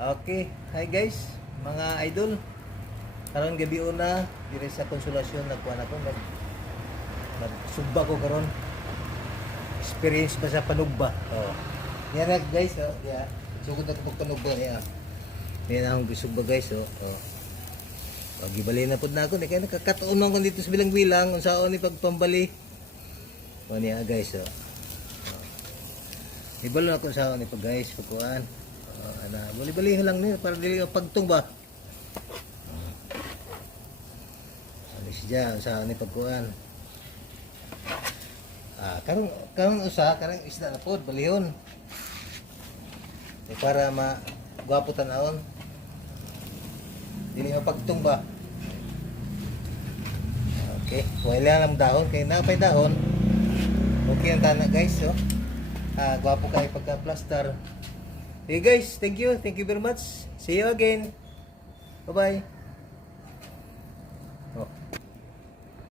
Okay, hi guys, mga idol. Karon gabi una dire sa Konsolasyon nagkuan ako nagsugba ko karon. Experience ba sa panugba? Oh. Yan na guys, oh. Yeah. Sugod na ko panugba niya. Yan ang bisugba guys, oh. Oh. Pag gibali na pud na ako, kaya nakakatuon man ko dito sa bilang-bilang unsaon ni pagpambali. O niya guys, oh. Ibalo na ko sa ni pag guys, pagkuan. Ana, bali-bali lang ni para dili pagtung ba. Ano siya sa ni pagkuan. Karong usa karang isda na pod balihon. Para gwapo tan-awon. Dili mapagtung ba. Okay, wala lang dahon kay napay dahon. Okay ang tana guys, oh. Gwapo kay pagka-plaster. Hey guys, thank you very much. See you again. Bye-bye.